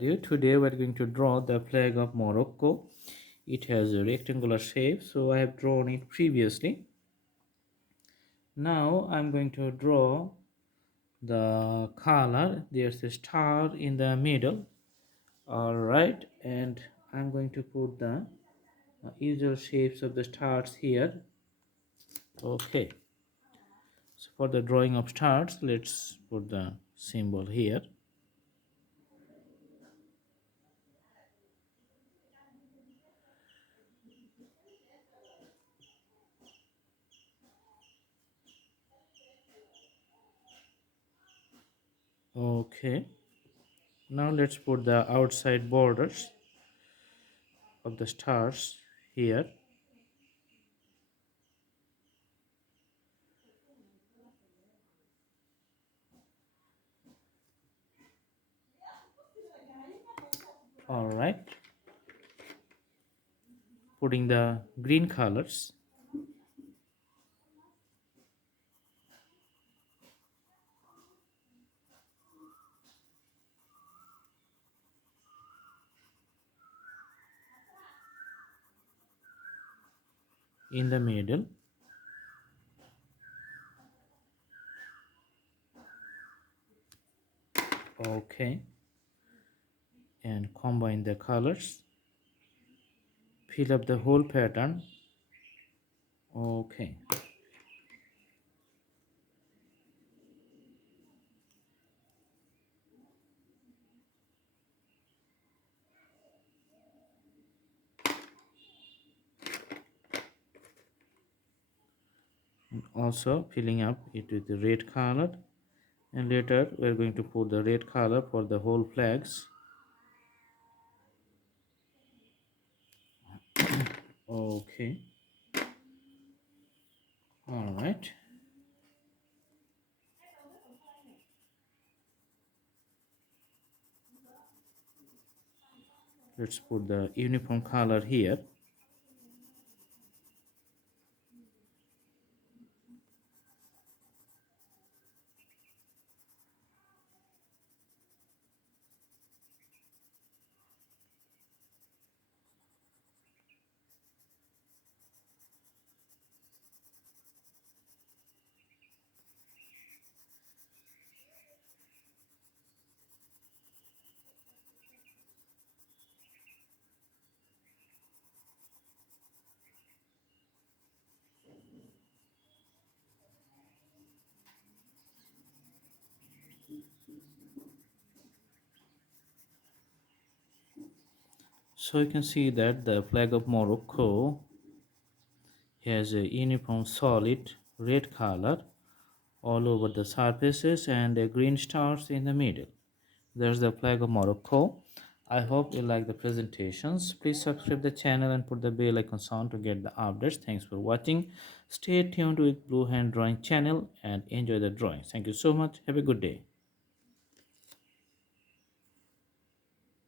Today we're going to draw the flag of Morocco. It has a rectangular shape, so I have drawn it previously. Now I'm going to draw the color. There's a star in the middle. Alright, and I'm going to put the usual shapes of the stars here. Okay, so for the drawing of stars, let's put the symbol here. Okay, now let's put the outside borders of the stars here. All right, putting the green colors. In the middle. Okay, and combine the colors, fill up the whole pattern. Okay, and also filling up it with the red color, and later we're going to put the red color for the whole flags. Okay, all right, let's put the uniform color here. So you can see that the flag of Morocco has a uniform solid red color all over the surfaces and green stars in the middle. There's the flag of Morocco. I hope you like the presentations. Please subscribe the channel and put the bell icon on to get the updates. Thanks for watching. Stay tuned with Blue Hand Drawing channel and enjoy the drawings. Thank you so much. Have a good day.